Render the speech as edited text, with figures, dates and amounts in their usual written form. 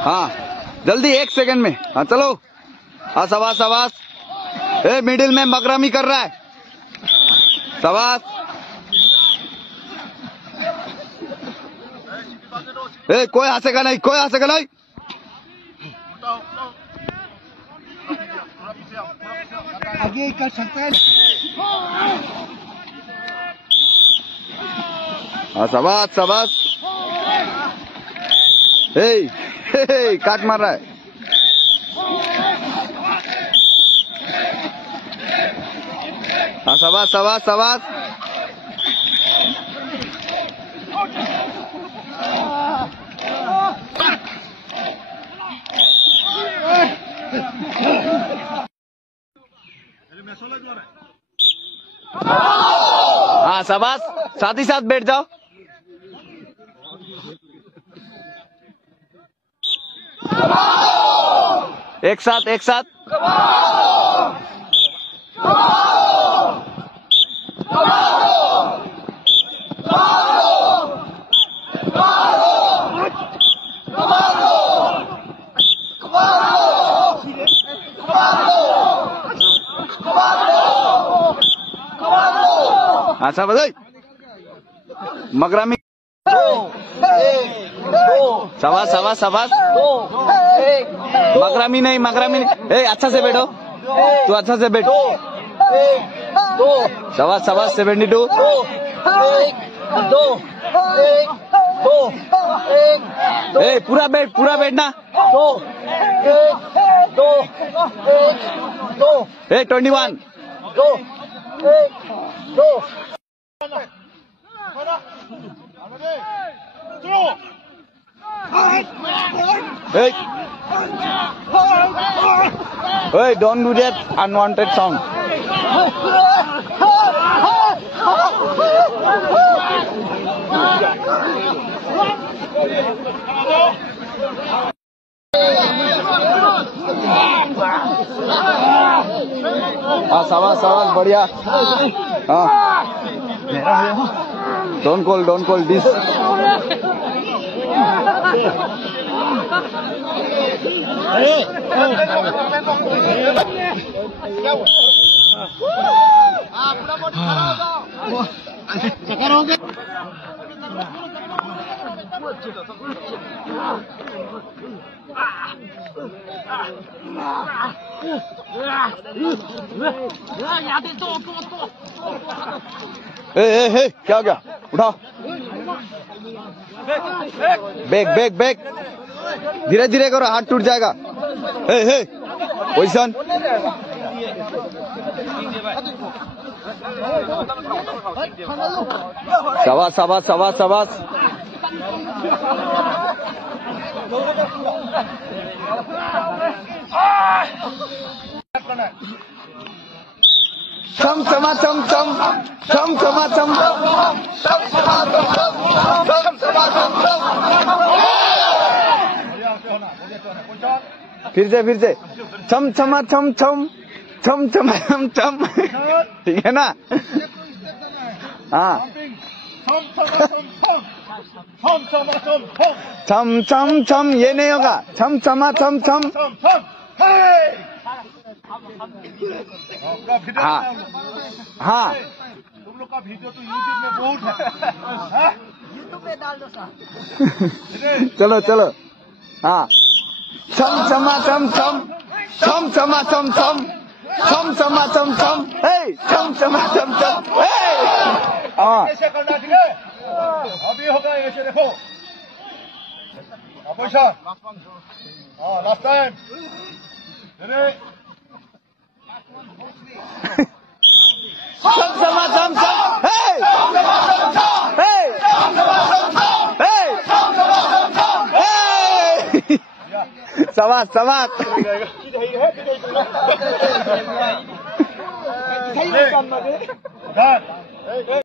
हाँ जल्दी 1 सेकंड में। हाँ चलो। हाँ शाबाश शाबाश। ए मिडिल में मकरमी कर रहा है। शाबाश। ए कोई हंसेगा नहीं, कोई हंसेगा नहीं। आगे कर सकता है। हाँ शाबाश शाबाश। हे काट मार रहा है। हाँ शाबाश शाबाश शाबाश। हाँ शाबाश, साथ ही साथ बैठ जाओ। एक साथ एक साथ। अच्छा बताइए मकरमी। शाबाश शाबाश शाबाश। मकरमी नहीं, मकरमी नहीं। ए अच्छा से बैठो, तू अच्छा से बैठो। शाबाश शाबाश। 72। ए पूरा बैठ, पूरा बैठना। ए 21। Hey, don't do that unwanted sound. हाँ शाबाश शाबाश बढ़िया। हाँ don't call this. ए क्या हो गया? उठाओ। बैक धीरे धीरे करो, हाथ टूट जाएगा। पोजीशन। शाबाश शाबाश शाबाश शाबाश। चम चमा चम चम चम चमा चम फिर से चम चमा चम चम चम चमा चम चम। ठीक है ना? हाँ चम चम चम ये नहीं होगा। चम चमा चम चम। हाँ हाँ तुम लोग का वीडियो तो यूट्यूब में बहुत है। यूट्यूब में डाल दो साहब। चलो। हाँ चम चमा चम चम चम चमा चम चम चम चमा चम चम। चम चमा चम चम। हाँ ऐसे करना, ठीक है? अभी होगा ऐसे, देखो। पैसा। हाँ लास्ट टाइम। चम चमा चम चम। शाबाश शाबाश।